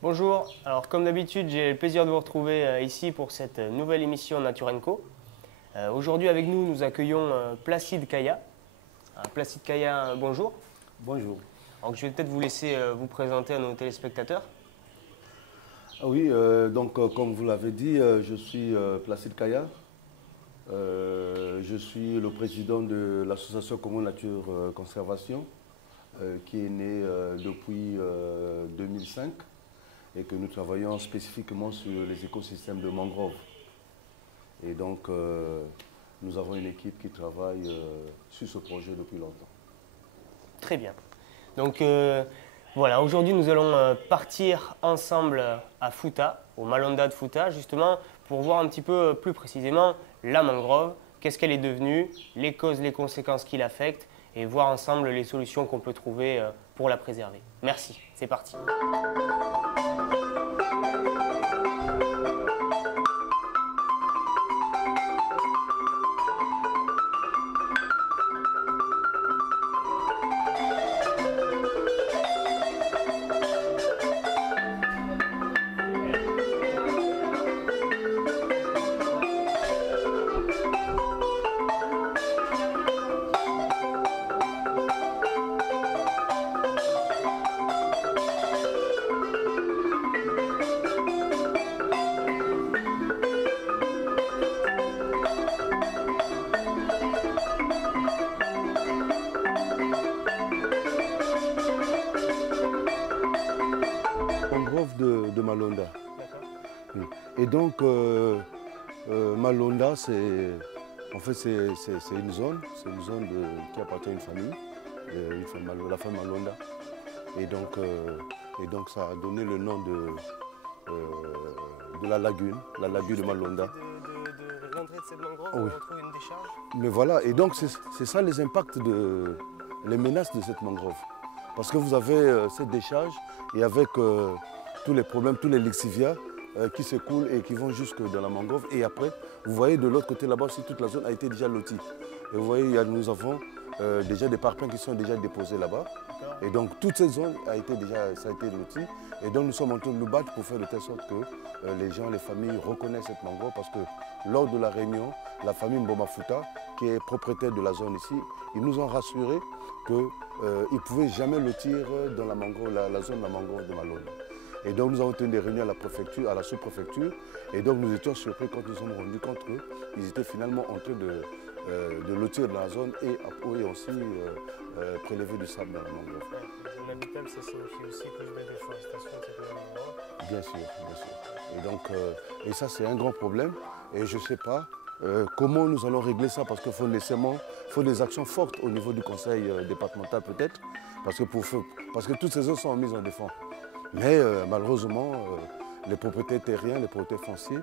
Bonjour, alors comme d'habitude j'ai le plaisir de vous retrouver ici pour cette nouvelle émission Nature & Co. Aujourd'hui avec nous, nous accueillons Placide Kaya. Placide Kaya, bonjour. Bonjour. Alors je vais peut-être vous laisser vous présenter à nos téléspectateurs. Oui, comme vous l'avez dit, je suis Placide Kaya. Je suis le président de l'association Congo Nature Conservation qui est née depuis 2005 et que nous travaillons spécifiquement sur les écosystèmes de mangroves. Et donc, nous avons une équipe qui travaille sur ce projet depuis longtemps. Très bien. Donc voilà, aujourd'hui nous allons partir ensemble à Fouta, au Malonda de Fouta, justement pour voir un petit peu plus précisément la mangrove, qu'est-ce qu'elle est devenue, les causes, les conséquences qui l'affectent et voir ensemble les solutions qu'on peut trouver pour la préserver. Merci, c'est parti. De Malonda. Oui. Et donc, Malonda, c'est une zone, qui appartient à une famille, la famille Malonda. Et donc, ça a donné le nom de la lagune de Malonda. De l'entrée de cette mangrove, oui. On retrouve une décharge. Mais voilà, et donc c'est ça les impacts, les menaces de cette mangrove. Parce que vous avez cette décharge et avec tous les problèmes, tous les lixiviats qui se coulent et qui vont jusque dans la mangrove. Et après, vous voyez de l'autre côté là-bas aussi, toute la zone a été déjà lotie. Et vous voyez, nous avons déjà des parpaings qui sont déjà déposés là-bas. Et donc toute cette zone ça a été lotie. Et donc nous sommes en train de nous battre pour faire de telle sorte que les gens, les familles reconnaissent cette mangrove. Parce que lors de la réunion, la famille Mboma Fouta, qui est propriétaire de la zone ici, ils nous ont rassuré qu'ils ne pouvaient jamais lotir dans la mangrove, la zone de la mangrove de Malonda. Et donc nous avons tenu des réunions à la préfecture, à la sous-préfecture, et donc nous étions surpris quand nous nous sommes rendus compte qu'ils étaient finalement en train de lotir dans la zone et aussi prélever du sable dans la mangrove. Zone habitable, ça signifie aussi plus de déforestation de cette mangrove. Bien sûr, bien sûr. Et donc, et ça c'est un grand problème, et je ne sais pas comment nous allons régler ça, parce qu'il faut des actions fortes au niveau du conseil départemental peut-être, parce que toutes ces zones sont mises en défense. Mais malheureusement, les propriétaires terriens, les propriétaires fonciers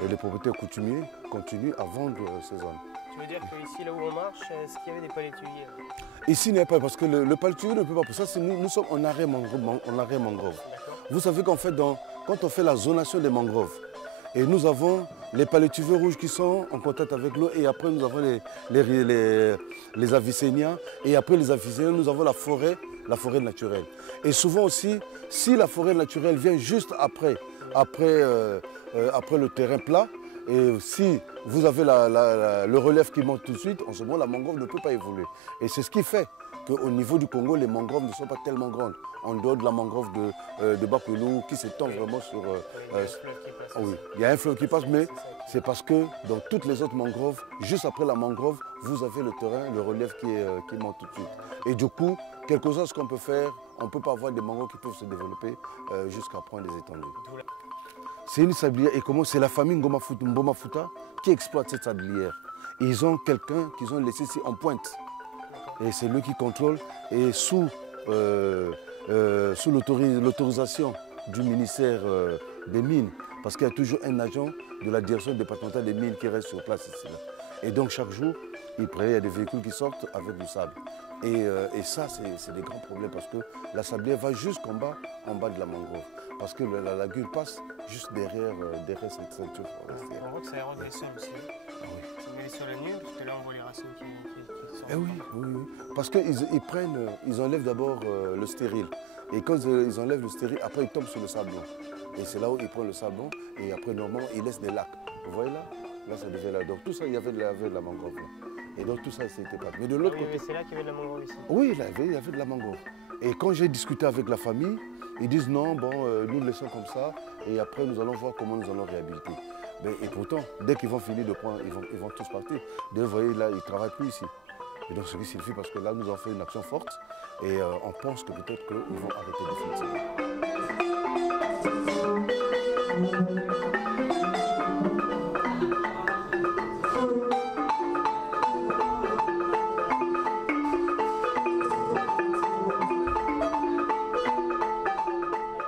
et les propriétaires coutumiers continuent à vendre ces zones. Tu veux dire qu'ici, là où on marche, est-ce qu'il y avait des palétuviers? Ici, il n'y a pas, parce que le palétuvier ne peut pas. Pour ça, nous sommes en arrêt mangrove. Vous savez qu'en fait, quand on fait la zonation des mangroves, et nous avons les palétuviers rouges qui sont en contact avec l'eau, et après nous avons les avicénias, et après les avicénias, nous avons la forêt naturelle. Et souvent aussi, si la forêt naturelle vient juste après le terrain plat, et si vous avez le relief qui monte tout de suite, en ce moment la mangrove ne peut pas évoluer. Et c'est ce qui fait qu'au niveau du Congo, les mangroves ne sont pas tellement grandes. En dehors de la mangrove de Bapelou qui s'étend vraiment sur... oui, il y a un fleuve qui passe, mais c'est parce que dans toutes les autres mangroves, juste après la mangrove, vous avez le terrain, le relief qui monte tout de suite. Et du coup, quelque chose qu'on peut faire, on ne peut pas avoir des mangroves qui peuvent se développer jusqu'à prendre des étendues. C'est une sablière, et comment c'est la famille Mboma Fouta qui exploite cette sablière. Et ils ont quelqu'un qu'ils ont laissé ici en pointe. Et c'est lui qui contrôle, et sous l'autorisation du ministère des Mines, parce qu'il y a toujours un agent de la direction départementale des Mines qui reste sur place ici. Et donc chaque jour, il y a des véhicules qui sortent avec du sable. Et ça, c'est des grands problèmes parce que la sablière va jusqu'en bas, de la mangrove. parce que la lagune passe juste derrière cette ceinture forestière. On voit que ça érode les sols aussi. Ah oui. Ça met les sols nus, parce que là on voit les racines qui sortent. Eh oui, oui, oui. Parce qu'ils enlèvent d'abord le stérile. Et quand ils enlèvent le stérile, après ils tombent sur le sablon. Et c'est là où ils prennent le sablon et après normalement ils laissent des lacs. Vous voyez là? Là ça devient là. Donc tout ça, il y avait de la mangrove là. Et donc tout ça, c'était pas. Mais de l'autre côté. C'est là qu'il y avait de la mangrove ici. Oui, il y avait de la mangrove. Et quand j'ai discuté avec la famille, ils disent non, bon, nous le laissons comme ça et après nous allons voir comment nous allons réhabiliter. Et pourtant, dès qu'ils vont finir de prendre, ils vont tous partir. Vous voyez là, ils ne travaillent plus ici. Et donc ce qui signifie parce que là, nous avons fait une action forte et on pense que peut-être qu'ils vont arrêter définitivement.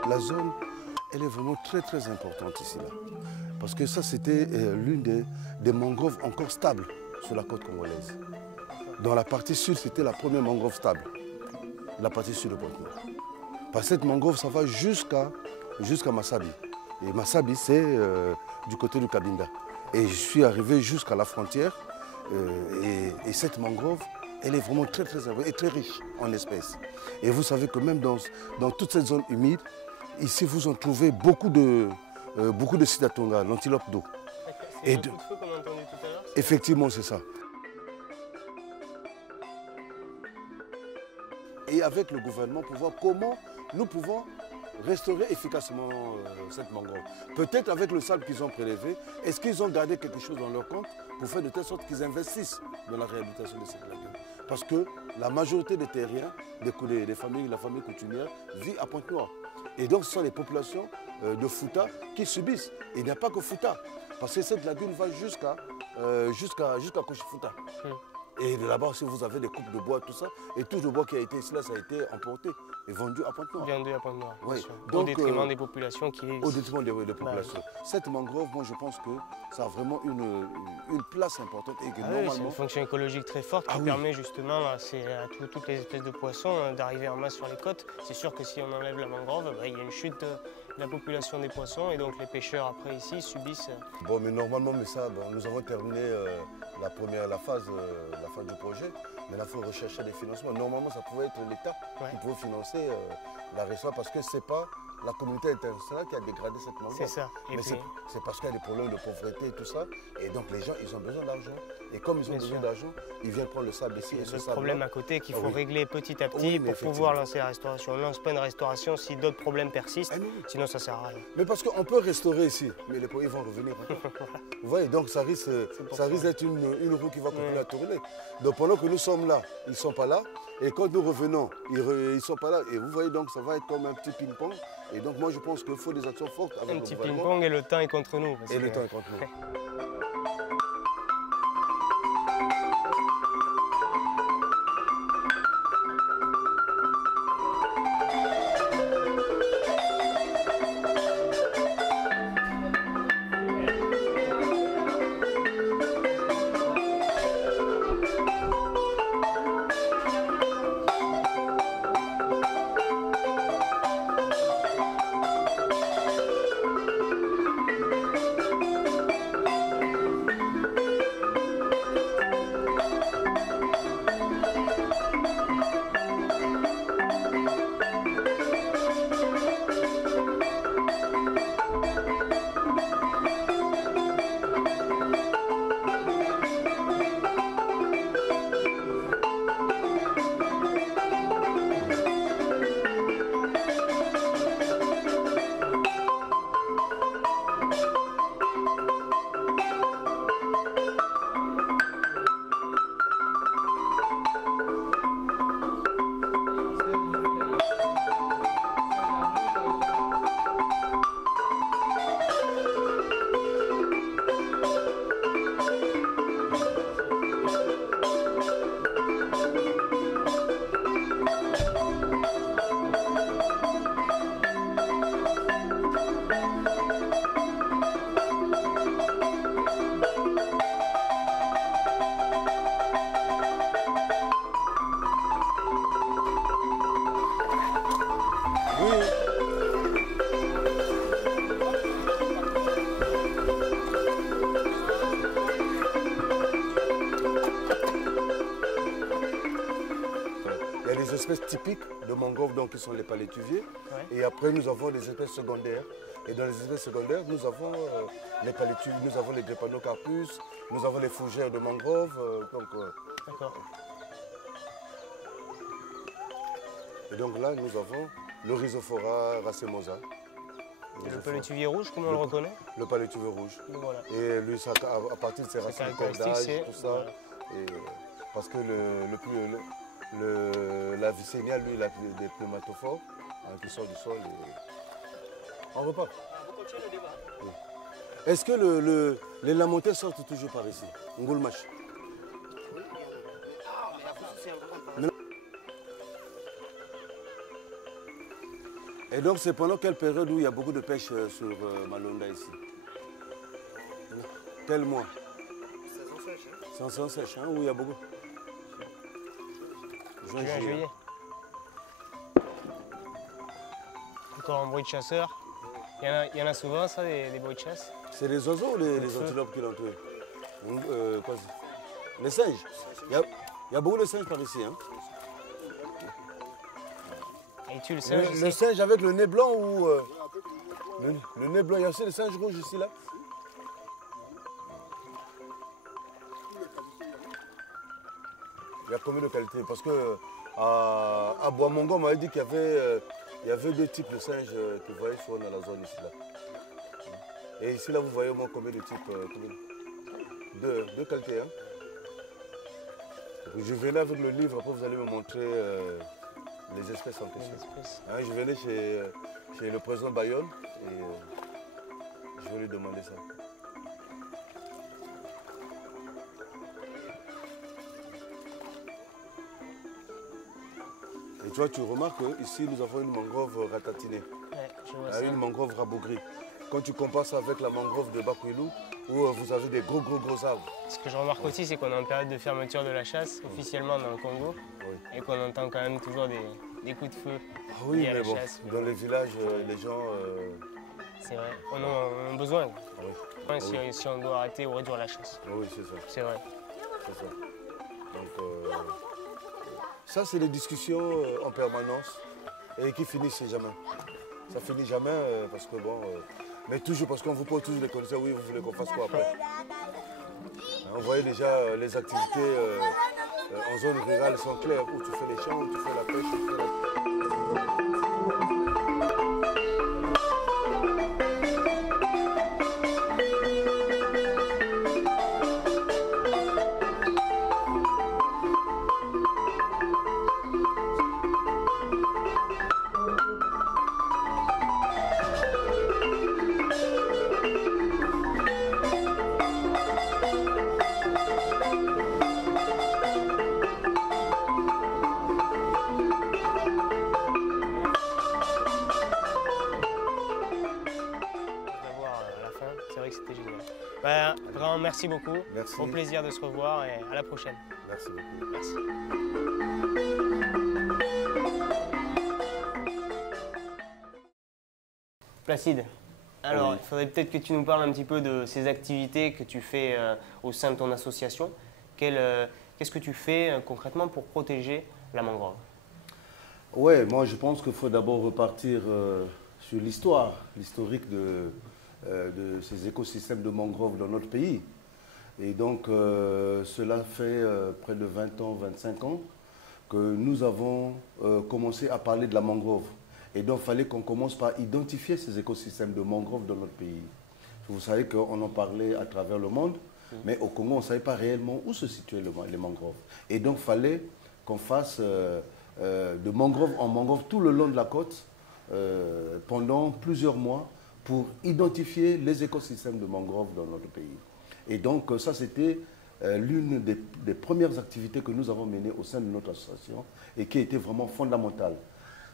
La zone, elle est vraiment très très importante ici là. Parce que ça c'était l'une des mangroves encore stables sur la côte congolaise. Dans la partie sud, c'était la première mangrove stable. La partie sud de Pointe-Noire. Parce que cette mangrove, ça va jusqu'à Massabi. Et Massabi, c'est du côté du Cabinda. Et je suis arrivé jusqu'à la frontière. Et cette mangrove, elle est vraiment très très importante et très riche en espèces. Et vous savez que même dans toute cette zone humide, ici vous en trouvez beaucoup de Sitatonga, l'antilope d'eau. C'est le coup de feu qu'on a entendu tout à l'heure? Effectivement, c'est ça. Et avec le gouvernement pour voir comment nous pouvons restaurer efficacement cette mangrove. Peut-être avec le sable qu'ils ont prélevé, est-ce qu'ils ont gardé quelque chose dans leur compte pour faire de telle sorte qu'ils investissent dans la réhabilitation de cette lagune? Parce que la majorité des terriens, la famille coutumière, vit à Pointe-Noire. Et donc ce sont les populations de Fouta qui subissent. Et il n'y a pas que Fouta, parce que cette lagune va jusqu'à Kochi-Fouta. Et de là-bas aussi, vous avez des coupes de bois, tout ça. Et tout le bois qui a été ici, là, ça a été emporté et vendu à Pointe-Noire. Vendu à Pointe-Noire, oui. Au détriment des populations qui vivent ici. Au détriment des populations. Cette mangrove, moi, je pense que ça a vraiment une place importante. Et que normalement... C'est une fonction écologique très forte qui permet justement à toutes les espèces de poissons d'arriver en masse sur les côtes. C'est sûr que si on enlève la mangrove, il y a une chute de la population des poissons et donc les pêcheurs après ici subissent... Bon, mais normalement, nous avons terminé la phase du projet. Maintenant, il faut rechercher des financements. Normalement, ça pouvait être l'État qui pouvait financer la restauration parce que ce n'est pas la communauté internationale qui a dégradé cette mangrove. C'est ça. Mais c'est parce qu'il y a des problèmes de pauvreté et tout ça. Et donc, les gens, ils ont besoin d'argent. Et comme ils ont besoin d'argent, ils viennent prendre le sable ici. Il y a d'autres problèmes à côté qu'il faut régler petit à petit pour pouvoir lancer la restauration. On ne lance pas une restauration si d'autres problèmes persistent, sinon ça ne sert à rien. Mais parce qu'on peut restaurer ici, mais les pays vont revenir encore. Vous voyez, donc ça risque d'être une roue qui va continuer à tourner. Donc pendant que nous sommes là, ils ne sont pas là. Et quand nous revenons, ils ne sont pas là. Et vous voyez, donc ça va être comme un petit ping-pong. Et donc moi je pense qu'il faut des actions fortes avec le gouvernement. Un petit ping-pong et le temps est contre nous. Et le temps est contre nous. espèces typiques de mangroves, donc qui sont les palétuviers. Ouais. Et après, nous avons les espèces secondaires. Et dans les espèces secondaires, nous avons les palétuviers, nous avons les drepanocarpus, nous avons les fougères de mangroves. D'accord. Et donc là, nous avons le Rhizophora racemosa. Et le palétuvier rouge, comment on le reconnaît? Le palétuvier rouge. Voilà. Et lui, ça, à partir de ses racines, cordage, tout ça. Voilà. Et, parce que la Vicenia, lui, il a des pneumatophores qui sortent du sol. On repart. Vous continuez le débat. Oui. Est-ce que les lamontais sortent toujours par ici? Ngoulmash. Oui, mais la fausse, c'est vraiment pas. Et donc, c'est pendant quelle période où il y a beaucoup de pêche sur Malonda ici? Quel mois? Saison sèche. Hein? Saison sèche, hein, où il y a beaucoup. Juin, juillet. Encore un bruit de chasseur. Il y en a souvent, ça, des bruits de chasse? C'est les oiseaux ou les antilopes qui l'ont tué? Les singes. Il y a beaucoup de singes par ici. Hein? Et tu le singe Le singe avec le nez blanc ou le nez blanc? Il y a aussi le singe rouge ici, là. Il y a combien de qualités? Parce que à Bois-Mongo, on m'avait dit qu'il y avait deux types de singes que vous voyez souvent dans la zone ici. Là. Et ici, là, vous voyez au moins combien de types? Deux qualités. Hein? Je venais avec le livre, après vous allez me montrer les espèces en question. Hein, je venais chez le président Bayonne et je vais lui demander ça. Et tu vois, tu remarques qu'ici, nous avons une mangrove ratatinée, Ouais, je vois ça. une mangrove rabougrie. Quand tu compares ça avec la mangrove de Bakwilou, où vous avez des gros arbres. Ce que je remarque aussi, c'est qu'on est en période de fermeture de la chasse, officiellement dans le Congo, et qu'on entend quand même toujours des coups de feu Oui, liés à mais la bon, chasse. dans les villages, les gens... C'est vrai, on a besoin. Oui, Si on doit arrêter ou réduire la chasse. oui c'est ça. C'est vrai. C'est ça. Donc, ça, c'est des discussions en permanence et qui finissent jamais. Ça finit jamais parce que bon... mais toujours parce qu'on vous pose toujours des conditions. Oui, vous voulez qu'on fasse quoi après? On voyait déjà les activités en zone rurale sont claires. Où tu fais les champs, où tu fais la pêche, où tu fais la... Vraiment, merci beaucoup. Merci. Au plaisir de se revoir et à la prochaine. Merci beaucoup. Merci. Placide, alors Oui. il faudrait peut-être que tu nous parles un petit peu de ces activités que tu fais au sein de ton association. Qu'est-ce que tu fais concrètement pour protéger la mangrove? Ouais, moi je pense qu'il faut d'abord repartir sur l'historique de ces écosystèmes de mangroves dans notre pays. Et donc cela fait près de 20 ans, 25 ans que nous avons commencé à parler de la mangrove. Et donc il fallait qu'on commence par identifier ces écosystèmes de mangroves dans notre pays. Vous savez qu'on en parlait à travers le monde, mais au Congo on ne savait pas réellement où se situaient les mangroves. Et donc il fallait qu'on fasse de mangrove en mangrove tout le long de la côte pendant plusieurs mois pour identifier les écosystèmes de mangroves dans notre pays. Et donc ça c'était l'une des premières activités que nous avons menées au sein de notre association et qui était vraiment fondamentale.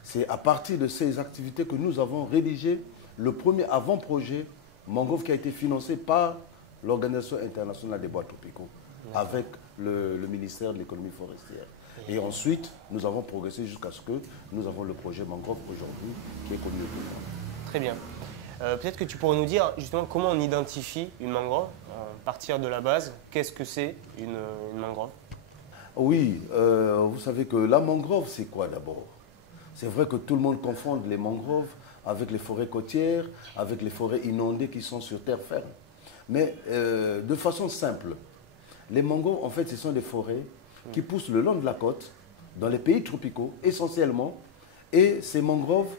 C'est à partir de ces activités que nous avons rédigé le premier avant-projet mangrove qui a été financé par l'Organisation internationale des bois tropicaux avec le ministère de l'économie forestière. Et ensuite, nous avons progressé jusqu'à ce que nous avons le projet mangrove aujourd'hui qui est connu au monde. Très bien. Peut-être que tu pourrais nous dire justement comment on identifie une mangrove, à partir de la base. Qu'est-ce que c'est une mangrove? Oui, vous savez que la mangrove, c'est quoi d'abord? C'est vrai que tout le monde confond les mangroves avec les forêts côtières, avec les forêts inondées qui sont sur terre ferme. Mais de façon simple, les mangroves, en fait, ce sont des forêts qui poussent le long de la côte, dans les pays tropicaux, essentiellement. Et ces mangroves,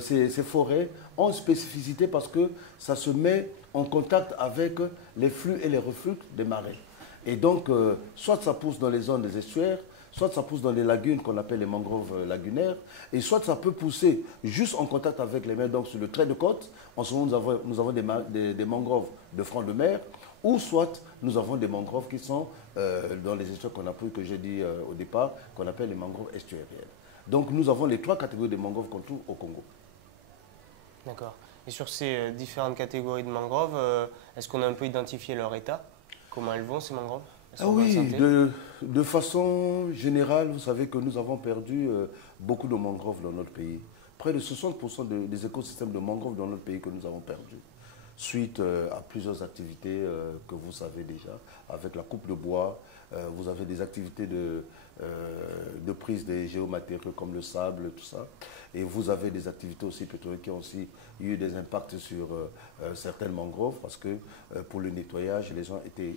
ces forêts ont une spécificité parce que ça se met en contact avec les flux et les reflux des marées. Et donc, soit ça pousse dans les zones des estuaires, soit ça pousse dans les lagunes qu'on appelle les mangroves lagunaires, et soit ça peut pousser juste en contact avec les mers, donc sur le trait de côte. En ce moment, nous avons des mangroves de front de mer, ou soit nous avons des mangroves qui sont dans les estuaires qu'on appelle, que j'ai dit au départ, qu'on appelle les mangroves estuariennes. Donc nous avons les trois catégories de mangroves qu'on trouve au Congo. D'accord. Et sur ces différentes catégories de mangroves, est-ce qu'on a un peu identifié leur état? Comment elles vont, ces mangroves? Elles sont Ah en bonne oui, santé? de façon générale, vous savez que nous avons perdu beaucoup de mangroves dans notre pays. Près de 60% des écosystèmes de mangroves dans notre pays que nous avons perdus. Suite à plusieurs activités que vous savez déjà, avec la coupe de bois, vous avez des activités de prise des géomatériaux comme le sable, tout ça. Et vous avez des activités aussi pétrolières qui ont aussi eu des impacts sur certaines mangroves parce que pour le nettoyage, les gens étaient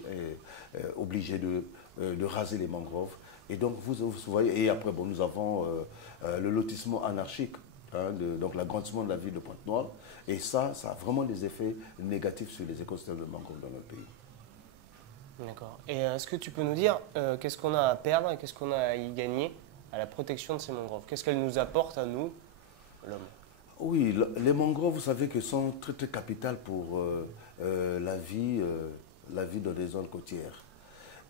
obligés de raser les mangroves. Et donc, vous voyez, et après, bon, nous avons le lotissement anarchique, hein, donc l'agrandissement de la ville de Pointe-Noire. Et ça a vraiment des effets négatifs sur les écosystèmes de mangroves dans notre pays. D'accord. Et est-ce que tu peux nous dire qu'est-ce qu'on a à perdre et qu'est-ce qu'on a à y gagner à la protection de ces mangroves? Qu'est-ce qu'elles nous apportent à nous, l'homme? Oui, les mangroves, vous savez, que sont très, très capitales pour la vie dans des zones côtières.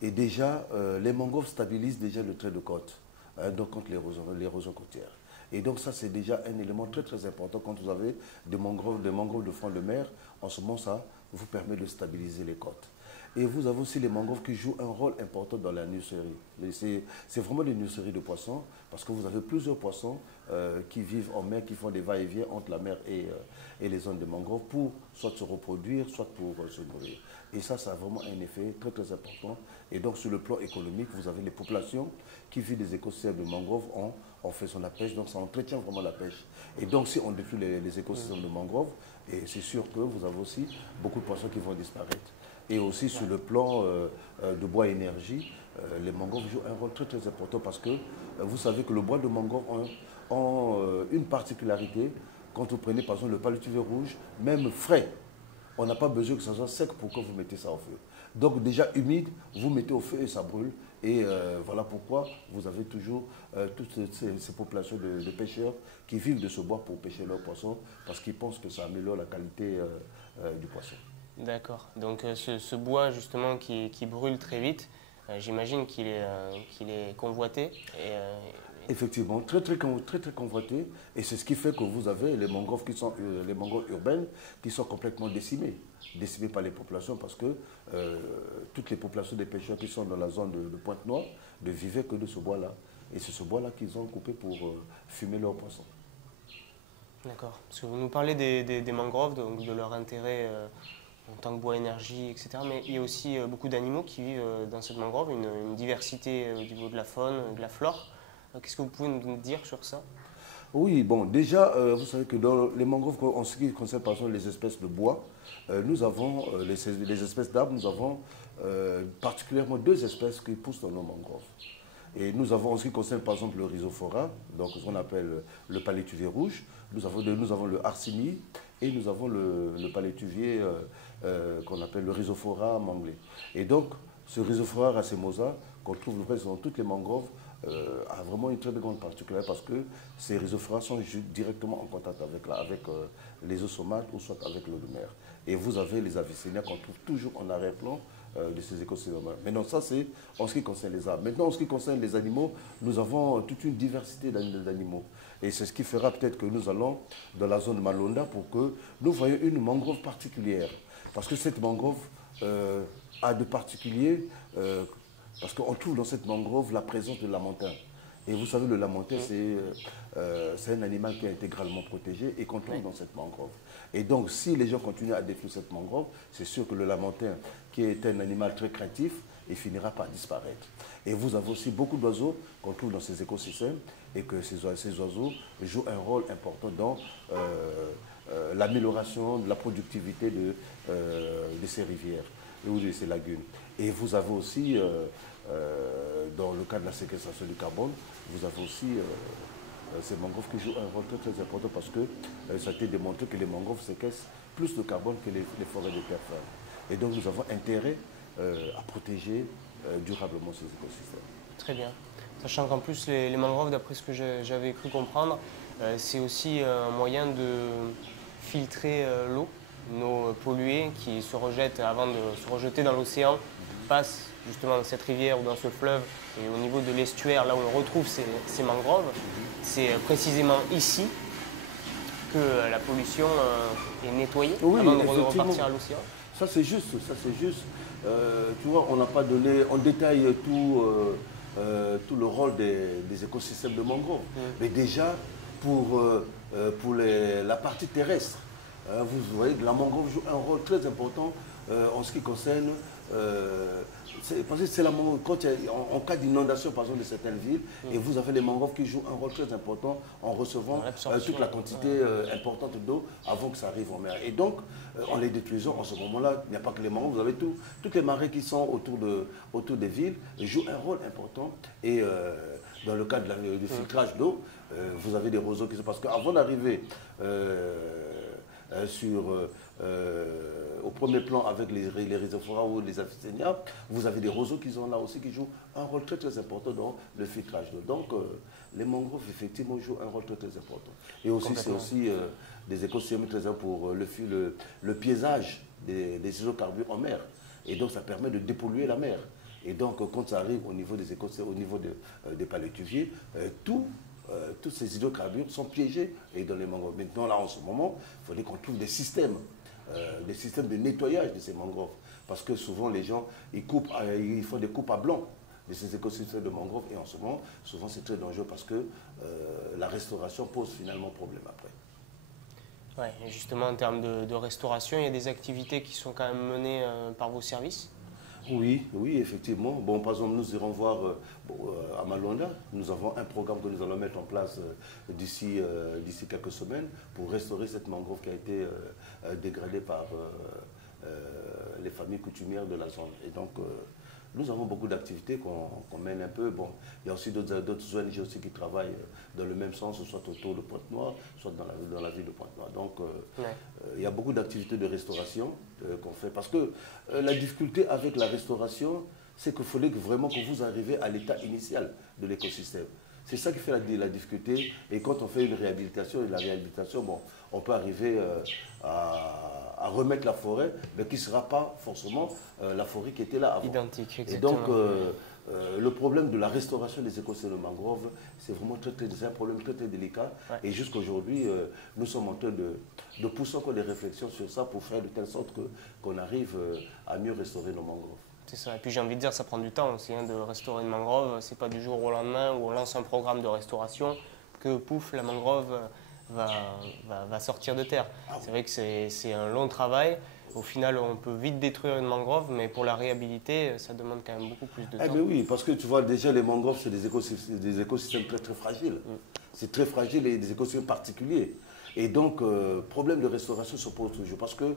Et déjà, les mangroves stabilisent déjà le trait de côte, hein, donc contre l'érosion côtière. Et donc ça, c'est déjà un élément très très important quand vous avez des mangroves de front de mer. En ce moment, ça vous permet de stabiliser les côtes. Et vous avez aussi les mangroves qui jouent un rôle important dans la nurserie. C'est vraiment des nurseries de poissons parce que vous avez plusieurs poissons qui vivent en mer, qui font des va-et-vient entre la mer et les zones de mangroves pour soit se reproduire, soit pour se nourrir. Et ça a vraiment un effet très très important. Et donc sur le plan économique, vous avez les populations qui vivent des écosystèmes de mangroves en faisant la pêche. Donc ça entretient vraiment la pêche. Et donc si on détruit les écosystèmes de mangroves, et c'est sûr que vous avez aussi beaucoup de poissons qui vont disparaître. Et aussi sur le plan de bois énergie, les mangroves jouent un rôle très très important parce que vous savez que le bois de mangrove a une particularité. Quand vous prenez par exemple le palétuvier rouge, même frais, on n'a pas besoin que ça soit sec pour que vous mettez ça au feu. Donc déjà humide, vous mettez au feu et ça brûle. Et voilà pourquoi vous avez toujours toutes ces populations de pêcheurs qui vivent de ce bois pour pêcher leurs poissons parce qu'ils pensent que ça améliore la qualité du poisson. D'accord. Donc ce bois justement qui brûle très vite, j'imagine qu'il est convoité. Effectivement, très très, très très convoité. Et c'est ce qui fait que vous avez les mangroves les mangroves urbaines qui sont complètement décimées. Décimées par les populations parce que toutes les populations des pêcheurs qui sont dans la zone de Pointe-Noire ne vivaient que de ce bois-là. Et c'est ce bois-là qu'ils ont coupé pour fumer leurs poissons. D'accord. Parce que vous nous parlez des mangroves, donc de leur intérêt en tant que bois énergie, etc. Mais il y a aussi beaucoup d'animaux qui vivent dans cette mangrove, une diversité au niveau de la faune, de la flore. Qu'est-ce que vous pouvez nous dire sur ça? Oui, bon, déjà, vous savez que dans les mangroves, en ce qui concerne par exemple les espèces de bois, nous avons les espèces d'arbres, nous avons particulièrement deux espèces qui poussent dans nos mangroves. Et nous avons en ce qui concerne par exemple le rhizophora, donc ce qu'on appelle le palétuvier rouge, nous avons le arsénie et nous avons le palétuvier qu'on appelle le rhizophora manglé. Et donc, ce rhizophora racemosa, qu'on trouve presque dans toutes les mangroves, a vraiment une très grande particularité parce que ces rhizophora sont directement en contact avec les eaux saumâtres ou soit avec l'eau de mer. Et vous avez les Avicennia qu'on trouve toujours en arrière-plan de ces écosystèmes. Maintenant, ça c'est en ce qui concerne les arbres. Maintenant, en ce qui concerne les animaux, nous avons toute une diversité d'animaux. Et c'est ce qui fera peut-être que nous allons dans la zone de Malonda pour que nous voyions une mangrove particulière. Parce que cette mangrove a de particulier, parce qu'on trouve dans cette mangrove la présence de lamantin. Et vous savez, le lamantin, c'est un animal qui est intégralement protégé et qu'on trouve dans cette mangrove. Et donc, si les gens continuent à détruire cette mangrove, c'est sûr que le lamantin, qui est un animal très craintif il finira par disparaître. Et vous avez aussi beaucoup d'oiseaux qu'on trouve dans ces écosystèmes et que ces oiseaux jouent un rôle important dans l'amélioration de la productivité de ces rivières ou de ces lagunes. Et vous avez aussi, dans le cadre de la séquestration du carbone, vous avez aussi ces mangroves qui jouent un rôle très, très important parce que ça a été démontré que les mangroves séquestrent plus de carbone que les forêts de terre ferme. Et donc nous avons intérêt à protéger durablement ces écosystèmes. Très bien. Sachant qu'en plus, les mangroves, d'après ce que j'avais cru comprendre, c'est aussi un moyen de filtrer l'eau, une eau polluée qui se rejette avant de se rejeter dans l'océan, passe justement dans cette rivière ou dans ce fleuve. Et au niveau de l'estuaire, là où on retrouve ces mangroves, c'est précisément ici que la pollution est nettoyée avant de repartir à l'océan. Ça c'est juste, ça c'est juste. Tu vois, on n'a pas donné en détail tout le rôle des écosystèmes de mangroves. Mais déjà, pour la partie terrestre, vous voyez que la mangrove joue un rôle très important en ce qui concerne... parce que c'est la mangrove, quand en cas d'inondation par exemple de certaines villes, et vous avez les mangroves qui jouent un rôle très important en recevant toute la quantité importante d'eau avant que ça arrive en mer. Et donc, en les détruisant, en ce moment-là, il n'y a pas que les mangroves, vous avez toutes les marées qui sont autour des villes jouent un rôle important. Et dans le cadre du filtrage d'eau, vous avez des roseaux qui se... Parce qu'avant d'arriver au premier plan avec les rhizophora ou les avicennia, vous avez des roseaux qui sont là aussi qui jouent un rôle très très important dans le filtrage d'eau. Donc les mangroves effectivement jouent un rôle très très important. Et aussi c'est aussi des écosystèmes très importants pour le piégeage des hydrocarbures en mer. Et donc ça permet de dépolluer la mer. Et donc quand ça arrive au niveau des écosystèmes, au niveau des palétuviers, tous ces hydrocarbures sont piégés et dans les mangroves. Maintenant, là, en ce moment, il faudrait qu'on trouve des systèmes de nettoyage de ces mangroves. Parce que souvent, les gens, ils font des coupes à blanc de ces écosystèmes de mangroves. Et en ce moment, souvent, c'est très dangereux parce que la restauration pose finalement problème après. Ouais, et justement, en termes de restauration, il y a des activités qui sont quand même menées par vos services? Oui, oui, effectivement. Bon, par exemple, nous irons voir à Malonda. Nous avons un programme que nous allons mettre en place d'ici quelques semaines pour restaurer cette mangrove qui a été dégradée par les familles coutumières de la zone. Et donc, nous avons beaucoup d'activités qu'on mène un peu. Bon, il y a aussi d'autres ONG aussi qui travaillent dans le même sens, soit autour de Pointe-Noire, soit dans la ville de Pointe-Noire. Donc, il y a beaucoup d'activités de restauration qu'on fait. Parce que la difficulté avec la restauration, c'est qu'il fallait vraiment que vous arriviez à l'état initial de l'écosystème. C'est ça qui fait la difficulté. Et quand on fait une réhabilitation, bon, on peut arriver à remettre la forêt, mais qui ne sera pas forcément la forêt qui était là avant. Identique, exactement. Et donc, le problème de la restauration des écosystèmes de mangrove, c'est vraiment un problème très, très délicat. Ouais. Et jusqu'à aujourd'hui, nous sommes en train de pousser encore des réflexions sur ça pour faire de telle sorte qu'on arrive à mieux restaurer nos mangroves. C'est ça. Et puis j'ai envie de dire, ça prend du temps aussi de restaurer une mangrove. C'est pas du jour au lendemain où on lance un programme de restauration que pouf, la mangrove va sortir de terre. C'est vrai que c'est un long travail. Au final, on peut vite détruire une mangrove, mais pour la réhabiliter, ça demande quand même beaucoup plus de temps. Mais oui, parce que tu vois, déjà, les mangroves, c'est des écosystèmes très, très fragiles. C'est très fragile et des écosystèmes particuliers. Et donc, problème de restauration se pose toujours. Parce que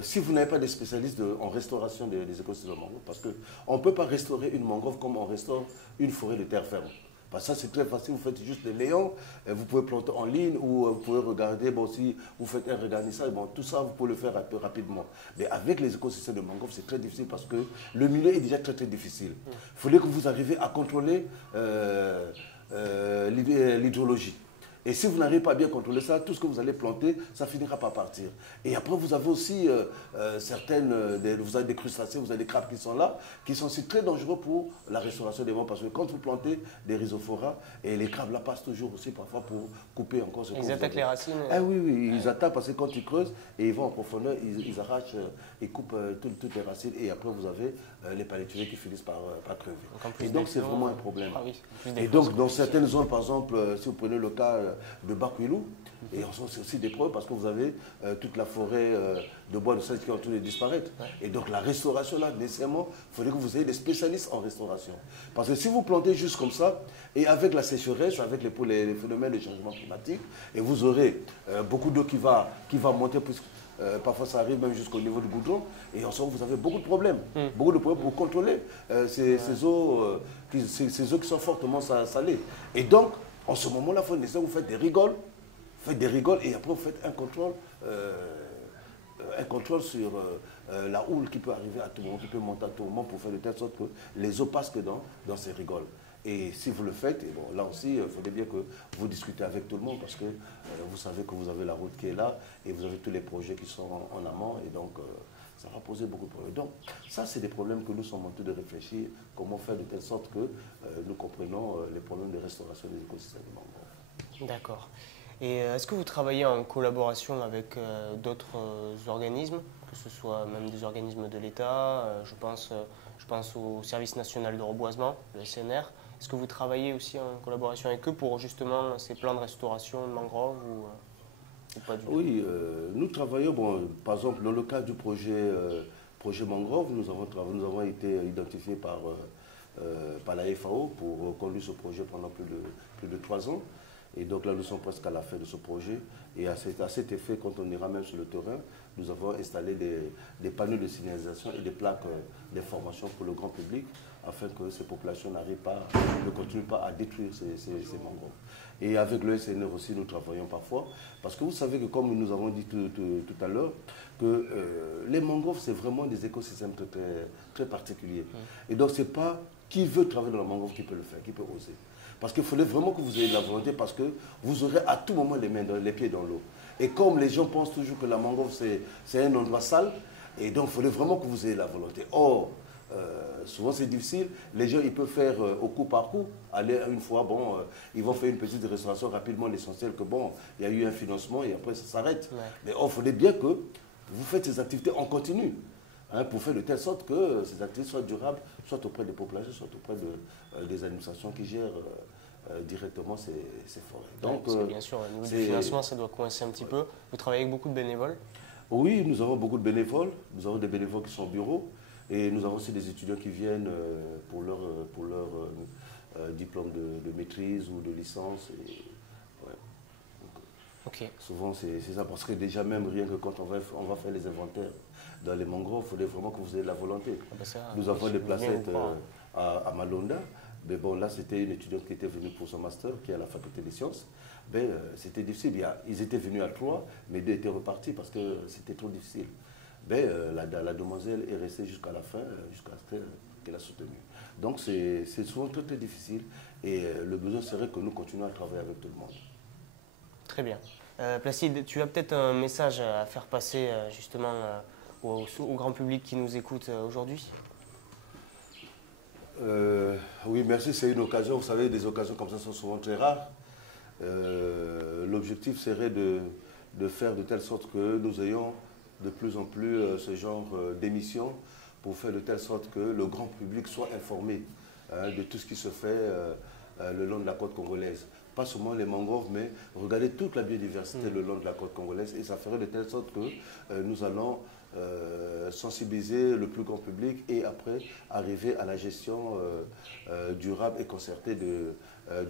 si vous n'avez pas des spécialistes en restauration des écosystèmes de mangrove, parce qu'on ne peut pas restaurer une mangrove comme on restaure une forêt de terre ferme. Parce que ça, c'est très facile, vous faites juste des léons, vous pouvez planter en ligne ou vous pouvez regarder, bon, si vous faites un regarnissage, bon, tout ça, vous pouvez le faire un peu rapidement. Mais avec les écosystèmes de mangrove, c'est très difficile parce que le milieu est déjà très, très difficile. Il faudrait que vous arriviez à contrôler l'hydrologie. Et si vous n'arrivez pas à bien contrôler ça, tout ce que vous allez planter, ça finira par partir. Et après, vous avez aussi vous avez des crustacés, vous avez des crabes qui sont là, qui sont aussi très dangereux pour la restauration des vents. Parce que quand vous plantez des rhizophora, et les crabes là passent toujours aussi parfois pour couper encore ce que Ils attaquent les racines. Ah oui, oui, ils attaquent parce que quand ils creusent et ils vont en profondeur, ils arrachent, ils coupent toutes les racines. Et après, vous avez les palétuviers qui finissent par crever. Et donc, c'est vraiment un problème. Ah oui, et donc, dans certaines zones, par exemple, si vous prenez le cas de Bakwilou. Et c'est aussi des problèmes parce que vous avez toute la forêt de bois de sel qui est en train de disparaître. Ouais. Et donc la restauration, là, nécessairement, il faudrait que vous ayez des spécialistes en restauration. Parce que si vous plantez juste comme ça, et avec la sécheresse, avec les phénomènes de changement climatique, et vous aurez beaucoup d'eau qui va monter, puisque parfois ça arrive même jusqu'au niveau du goudron, et en somme vous avez beaucoup de problèmes. Beaucoup de problèmes pour contrôler ces eaux qui sont fortement salées. Et donc, en ce moment-là, vous faites des rigoles. Et après vous faites un contrôle sur la houle qui peut arriver à tout moment, qui peut monter à tout moment pour faire de telle sorte que les eaux passent que dans ces rigoles. Et si vous le faites, et bon, là aussi, il faudrait bien que vous discutez avec tout le monde parce que vous savez que vous avez la route qui est là et vous avez tous les projets qui sont en amont et donc ça va poser beaucoup de problèmes. Donc ça, c'est des problèmes que nous sommes en train de réfléchir, comment faire de telle sorte que nous comprenons les problèmes de restauration des écosystèmes de mangrove. D'accord. Et est-ce que vous travaillez en collaboration avec d'autres organismes, que ce soit même des organismes de l'État, je pense au Service national de reboisement, le SNR. Est-ce que vous travaillez aussi en collaboration avec eux pour justement ces plans de restauration de mangroves ou pas du tout? Oui, nous travaillons, par exemple, dans le cadre du projet mangrove, nous avons été identifiés par la FAO pour conduire ce projet pendant plus de 3 ans. Et donc là, nous sommes presque à la fin de ce projet. Et à cet effet, quand on ira même sur le terrain, nous avons installé des panneaux de signalisation et des plaques d'information pour le grand public afin que ces populations ne continuent pas à détruire ces mangroves. Et avec le SNR aussi, nous travaillons parfois. Parce que vous savez que, comme nous avons dit tout à l'heure, que les mangroves, c'est vraiment des écosystèmes très particuliers. Et donc, ce n'est pas qui veut travailler dans la mangrove qui peut le faire, qui peut oser. Parce qu'il faudrait vraiment que vous ayez de la volonté parce que vous aurez à tout moment les pieds dans l'eau. Et comme les gens pensent toujours que la mangrove c'est un endroit sale, et donc il faudrait vraiment que vous ayez la volonté. Or, souvent c'est difficile, les gens ils peuvent faire au coup par coup, aller une fois, ils vont faire une petite restauration rapidement, l'essentiel que il y a eu un financement et après ça s'arrête. Ouais. Mais il faudrait bien que vous faites ces activités en continu. Pour faire de telle sorte que ces activités soient durables, soit auprès des populations, soit auprès des administrations qui gèrent directement ces forêts. Donc, bien sûr, au niveau du financement, ça doit coincer un petit peu. Vous travaillez avec beaucoup de bénévoles? Oui, nous avons beaucoup de bénévoles. Nous avons des bénévoles qui sont au bureau et nous avons aussi des étudiants qui viennent pour leur diplôme de maîtrise ou de licence. Et, ouais. Donc, souvent, c'est ça parce que déjà même, rien que quand on va faire les inventaires, dans les mangroves, il faudrait vraiment que vous ayez de la volonté. Nous avons des placettes à Malonda. Mais là, c'était une étudiante qui était venue pour son master, qui est à la faculté des sciences. C'était difficile. Ils étaient venus à 3, mais 2 étaient repartis parce que c'était trop difficile. La demoiselle est restée jusqu'à la fin, jusqu'à ce qu'elle a soutenu. Donc, c'est souvent très difficile. Et le besoin serait que nous continuions à travailler avec tout le monde. Très bien. Placide, tu as peut-être un message à faire passer justement au grand public qui nous écoute aujourd'hui? Oui, merci, c'est une occasion. Vous savez, des occasions comme ça sont souvent très rares. L'objectif serait de faire de telle sorte que nous ayons de plus en plus ce genre d'émissions pour faire de telle sorte que le grand public soit informé de tout ce qui se fait le long de la côte congolaise. Pas seulement les mangroves, mais regardez toute la biodiversité le long de la côte congolaise. Et ça ferait de telle sorte que nous allons sensibiliser le plus grand public et après arriver à la gestion durable et concertée de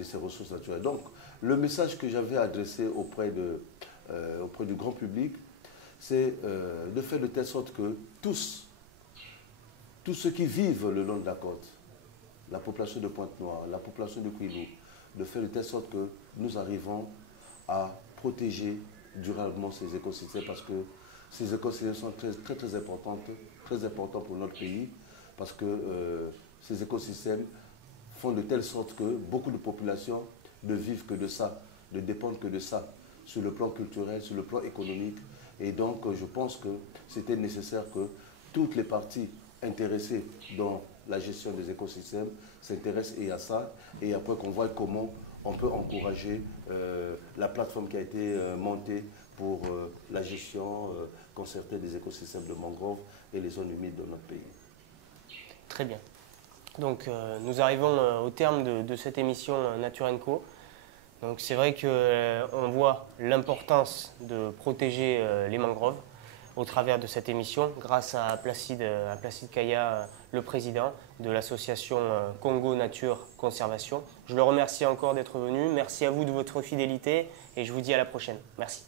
ces ressources naturelles. Donc, le message que j'avais adressé auprès du grand public, c'est de faire de telle sorte que tous ceux qui vivent le long de la côte, la population de Pointe-Noire, la population de Kwilu, de faire de telle sorte que nous arrivons à protéger durablement ces écosystèmes parce que ces écosystèmes sont très importants pour notre pays parce que ces écosystèmes font de telle sorte que beaucoup de populations ne vivent que de ça, ne dépendent que de ça, sur le plan culturel, sur le plan économique. Et donc, je pense que c'était nécessaire que toutes les parties intéressées dans la gestion des écosystèmes s'intéressent à ça et après qu'on voit comment on peut encourager la plateforme qui a été montée pour la gestion concertée des écosystèmes de mangroves et les zones humides de notre pays. Très bien. Donc nous arrivons au terme de cette émission Nature & Co. Donc c'est vrai qu'on voit l'importance de protéger les mangroves au travers de cette émission grâce à Placide Kaya, le président de l'association Congo Nature Conservation. Je le remercie encore d'être venu. Merci à vous de votre fidélité et je vous dis à la prochaine. Merci.